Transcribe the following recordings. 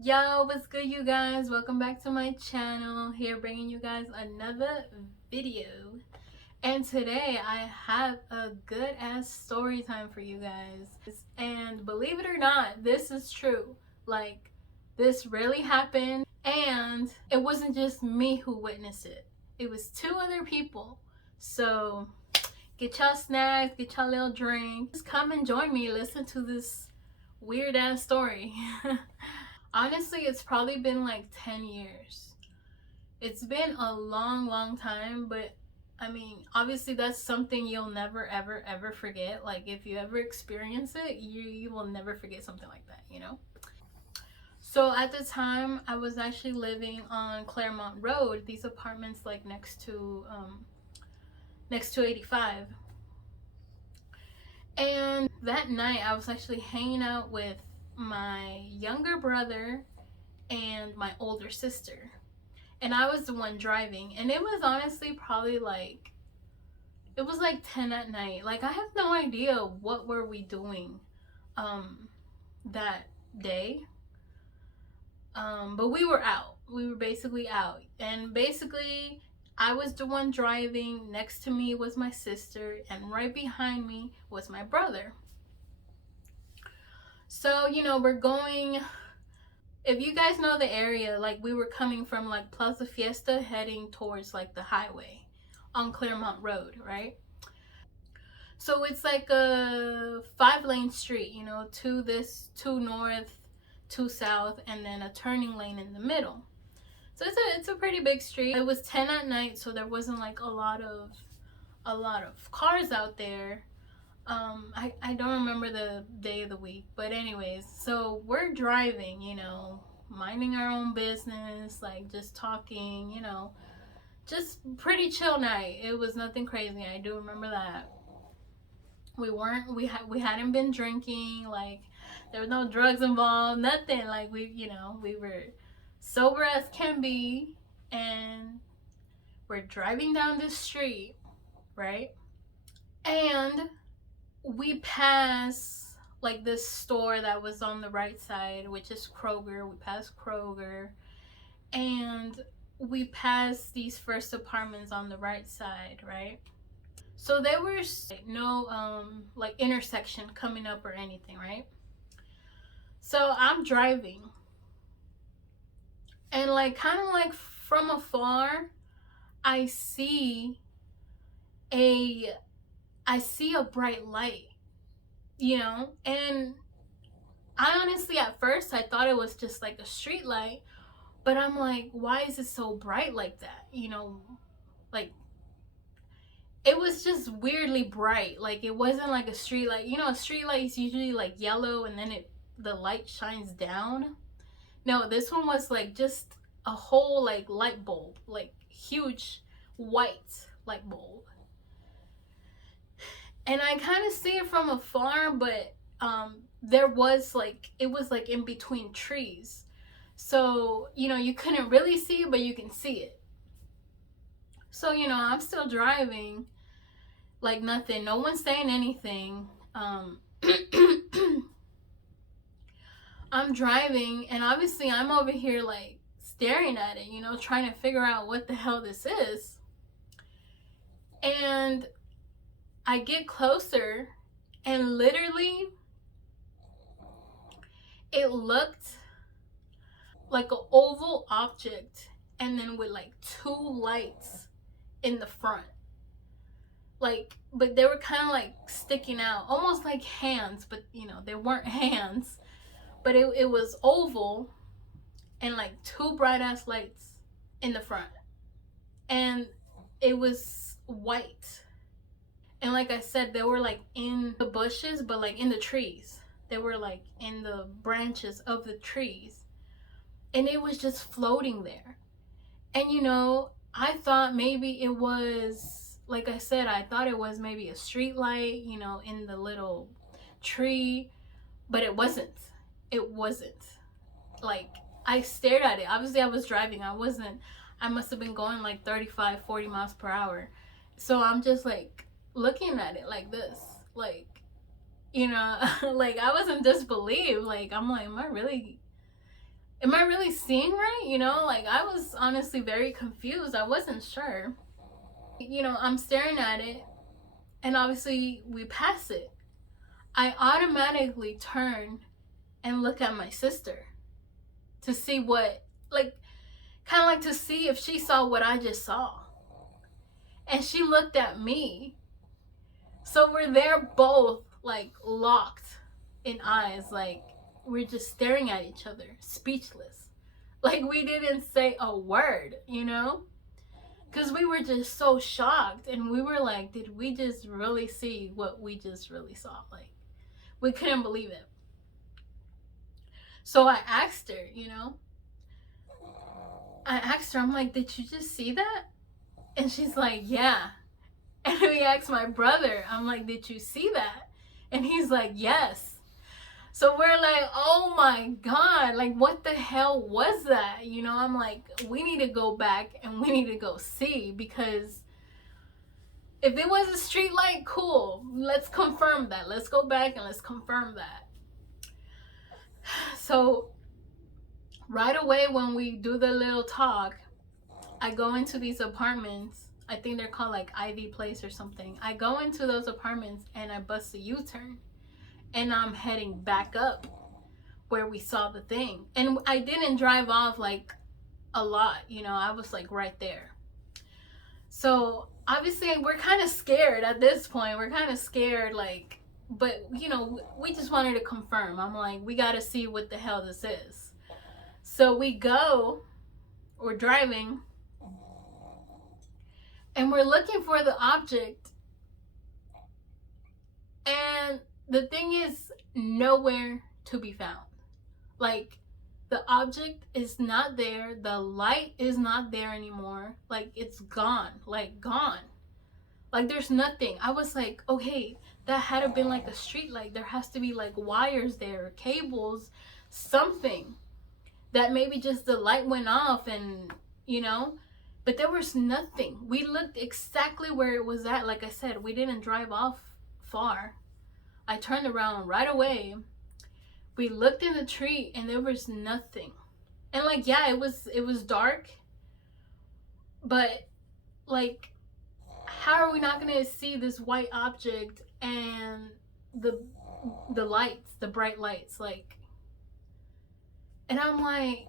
Yo, what's good, you guys? Welcome back to my channel. Here bringing you guys another video. And today I have a good ass story time for you guys. And believe it or not, this is true. Like, this really happened, and it wasn't just me who witnessed it. It was two other people. So get y'all snacks, get y'all little drink. Just come and join me, listen to this weird ass story. Honestly, it's probably been like 10 years. It's been a long time, but I mean, obviously that's something you'll never ever forget. Like if you ever experience it, you will never forget something like that, you know? So at the time, I was actually living on Claremont Road, these apartments like next to 85. And that night I was actually hanging out with my younger brother and my older sister, and I was the one driving. And it was honestly probably like, it was like 10 at night. Like I have no idea what were we doing that day. But we were out. We were basically out. And basically I was the one driving. Next to me was my sister, and right behind me was my brother. So, we're going, if you guys know the area, like we were coming from like Plaza Fiesta heading towards like the highway on Claremont Road, right? So it's like a 5-lane street, two north, two south, and then a turning lane in the middle. So it's a pretty big street. It was 10 at night, so there wasn't like a lot of cars out there. I don't remember the day of the week, but anyways, so we're driving, minding our own business, like just talking, just pretty chill night. It was nothing crazy. I do remember that. We hadn't been drinking, like there was no drugs involved, nothing. Like we were sober as can be, and we're driving down the street, right? And we pass like this store that was on the right side, which is Kroger. We passed Kroger, and we passed these first apartments on the right side, right? So there was no like intersection coming up or anything, right? So I'm driving, and like kind of like from afar, I see a I see a bright light, and I honestly, at first, I thought it was just like a street light, but I'm like, why is it so bright like that? Like it was just weirdly bright. Like it wasn't like a street light. A street light is usually like yellow, and then the light shines down. No, this one was like just a whole like light bulb, like huge white light bulb. And I kind of see it from afar, but there was like, it was like in between trees, so you couldn't really see it, but you can see it. So I'm still driving like nothing, no one's saying anything. I'm driving, and obviously I'm over here like staring at it, trying to figure out what the hell this is. And I get closer, and literally it looked like an oval object, and then with like two lights in the front, like, but they were kind of like sticking out almost like hands, but they weren't hands, but it was oval, and like two bright ass lights in the front, and it was white. And like I said, they were like in the bushes, but like in the trees. They were like in the branches of the trees, and it was just floating there. And I thought maybe it was, like I said, I thought it was maybe a street light, in the little tree, but it wasn't. It wasn't. Like, I stared at it. Obviously I was driving. I must have been going like 35, 40 miles per hour. So I'm just like looking at it like this, like, like I was in disbelief. Like I'm like, am I really am I really seeing right? You know, like I was honestly very confused. I wasn't sure. You know, I'm staring at it, and obviously we pass it. I automatically turn and look at my sister to see what, like, kind of like to see if she saw what I just saw. And she looked at me. So we're there both, like, locked in eyes, like, we're just staring at each other, speechless. Like, we didn't say a word, you know? Because we were just so shocked, and we were like, did we just really see what we just really saw? Like, we couldn't believe it. So I asked her, you know, I'm like, did you just see that? And she's like, yeah. And we asked my brother, I'm like, did you see that? And he's like, yes. So we're like, oh my God, like, what the hell was that? You know, I'm like, we need to go back and we need to go see, because if it was a street light, cool. Let's confirm that. Let's go back and let's confirm that. So right away when we do the little talk, I go into these apartments. I think they're called like Ivy Place or something. I go into those apartments and I bust a U-turn. And I'm heading back up where we saw the thing. And I didn't drive off like a lot, you know, I was like right there. So obviously we're kind of scared at this point. We're kind of scared, like, but you know, we just wanted to confirm. I'm like, we got to see what the hell this is. So we're driving, and we're looking for the object. And the thing is nowhere to be found. Like, the object is not there. The light is not there anymore. Like, it's gone. Like, gone. Like, there's nothing. I was like, okay, that had to been like a street light. There has to be like wires there, cables, something that maybe just the light went off and, you know, but there was nothing. We looked exactly where it was at. Like I said, we didn't drive off far. I turned around right away. We looked in the tree and there was nothing. And like, yeah, it was dark, but like, how are we not gonna see this white object and the lights, the bright lights, like? And I'm like,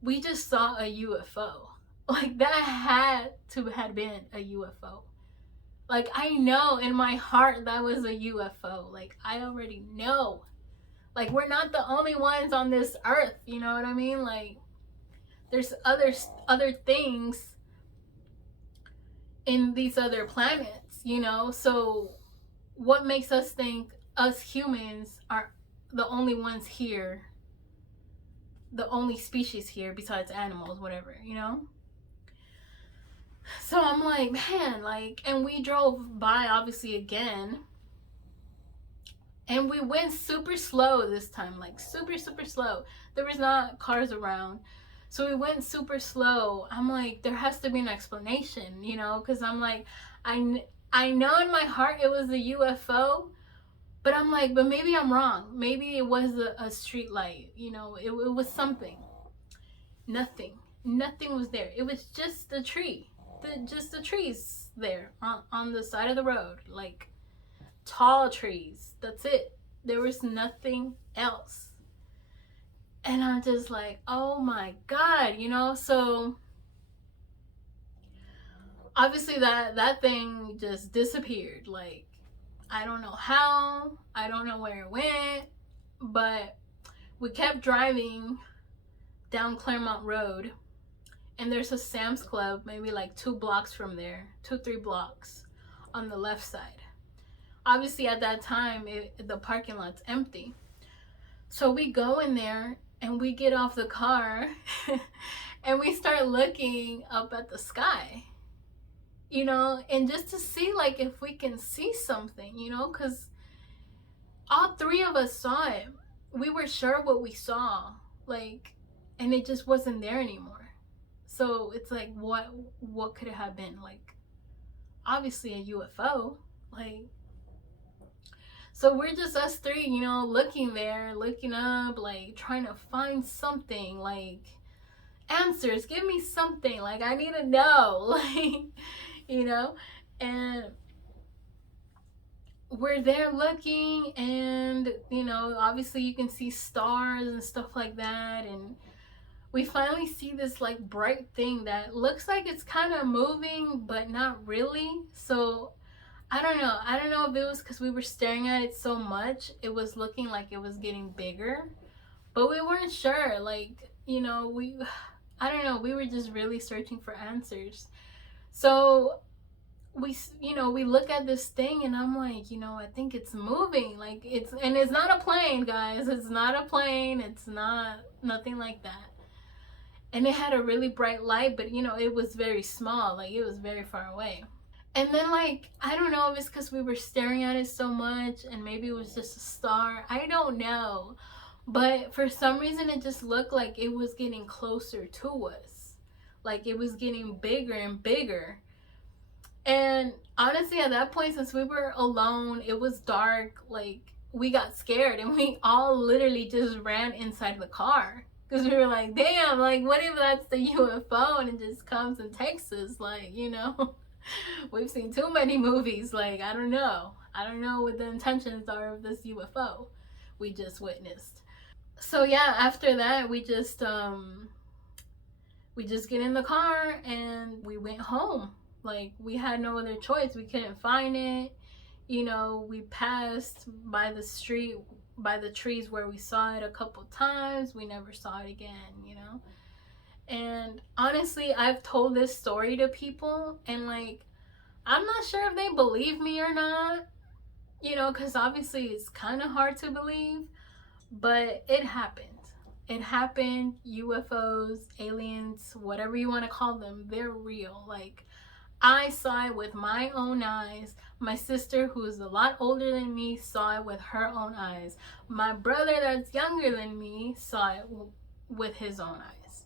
we just saw a UFO. Like, that had to have been a UFO. Like, I know in my heart that was a UFO. Like, I already know. Like, we're not the only ones on this earth, you know what I mean? Like, there's other things in these other planets, you know? So what makes us think us humans are the only ones here, the only species here besides animals, whatever, you know? So I'm like, man, like, and we drove by obviously again, and we went super slow this time, like super slow. There was not cars around, so we went super slow. I'm like, there has to be an explanation, you know, because I'm like, I know in my heart it was a UFO, but I'm like, but maybe I'm wrong. Maybe it was a street light, you know, it was something. Nothing was there. It was just the tree, just the trees there on the side of the road, like tall trees. That's it. There was nothing else. And I'm just like, oh my God, you know? So obviously that thing just disappeared. Like, I don't know how, I don't know where it went, but we kept driving down Claremont Road, and there's a Sam's Club maybe like 2 blocks from there, 2-3 blocks on the left side. Obviously at that time the parking lot's empty, so we go in there and we get off the car and we start looking up at the sky, you know, and just to see like if we can see something, you know, because all 3 of us saw it. We were sure what we saw, like, and it just wasn't there anymore. So it's like, what could it have been? Like, obviously a UFO. Like, So we're just us three, you know, looking there, looking up, like trying to find something, like answers. Give me something. Like I need to know. Like, you know? And we're there looking, and you know, obviously you can see stars and stuff like that, and we finally see this like bright thing that looks like it's kind of moving but not really. So I don't know if it was because we were staring at it so much, it was looking like it was getting bigger, but we weren't sure. Like, you know, I don't know, we were just really searching for answers. So you know, we look at this thing, and I'm like, you know, I think it's moving. Like, it's not a plane, guys. It's not a plane. It's not nothing like that. And it had a really bright light, but you know, it was very small. Like, it was very far away. And then, like, I don't know if it's because we were staring at it so much, and maybe it was just a star. I don't know. But for some reason, it just looked like it was getting closer to us. Like, it was getting bigger and bigger. And honestly, at that point, since we were alone, it was dark, like, we got scared, and we all literally just ran inside the car. Because we were like, damn, like, what if that's the UFO and it just comes and takes us? Like, you know, we've seen too many movies. Like, I don't know. I don't know what the intentions are of this UFO we just witnessed. So yeah, after that, we just get in the car and we went home. Like, we had no other choice. We couldn't find it. You know, we passed by the street, by the trees where we saw it a couple times. We never saw it again, you know? And honestly, I've told this story to people, and like, I'm not sure if they believe me or not, you know, because obviously it's kind of hard to believe, but it happened. It happened. UFOs, aliens, whatever you want to call them, they're real. Like, I saw it with my own eyes. My sister, who is a lot older than me, saw it with her own eyes. My brother, that's younger than me, saw it with his own eyes.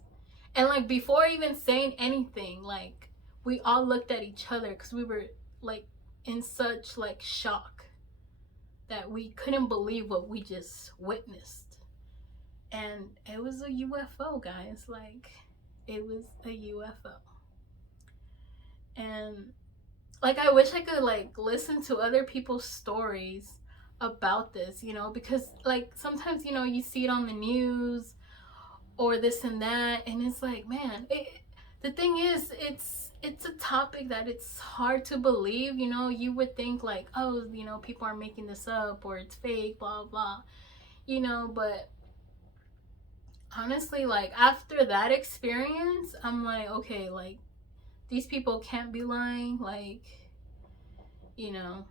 And like, before even saying anything, like, we all looked at each other because we were like in such like shock that we couldn't believe what we just witnessed. And it was a UFO, guys. Like, it was a UFO. And like, I wish I could like listen to other people's stories about this, you know, because like sometimes, you know, you see it on the news or this and that, and it's like, man, the thing is, it's a topic that it's hard to believe. You know, you would think like, oh, you know, people are making this up or it's fake, blah blah, you know. But honestly, like, after that experience, I'm like, okay, like, these people can't be lying. Like, you know,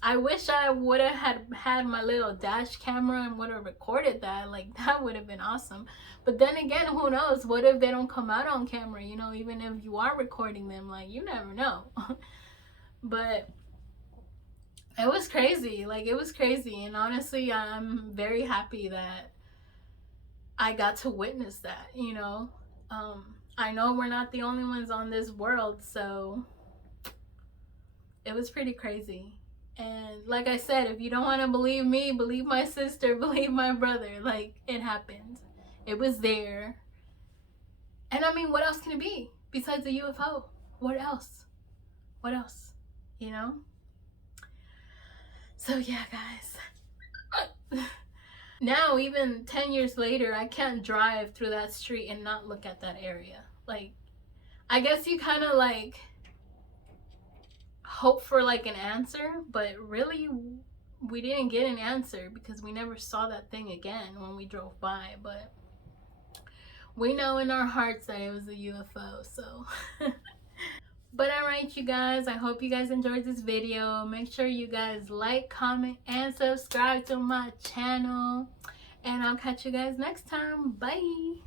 I wish I would have had my little dash camera and would have recorded that. Like, that would have been awesome. But then again, who knows? What if they don't come out on camera? You know, even if you are recording them, like, you never know. But it was crazy. Like, it was crazy. And honestly, I'm very happy that I got to witness that, you know. I know we're not the only ones on this world, so it was pretty crazy. And like I said, if you don't want to believe me, believe my sister, believe my brother. Like, it happened. It was there. And I mean, what else can it be besides a UFO? What else? What else? You know? So yeah, guys. Now, even 10 years later, I can't drive through that street and not look at that area. Like, I guess you kind of like hope for like an answer, but really we didn't get an answer because we never saw that thing again when we drove by. But we know in our hearts that it was a UFO. So but alright, you guys, I hope you guys enjoyed this video. Make sure you guys like, comment, and subscribe to my channel, and I'll catch you guys next time. Bye.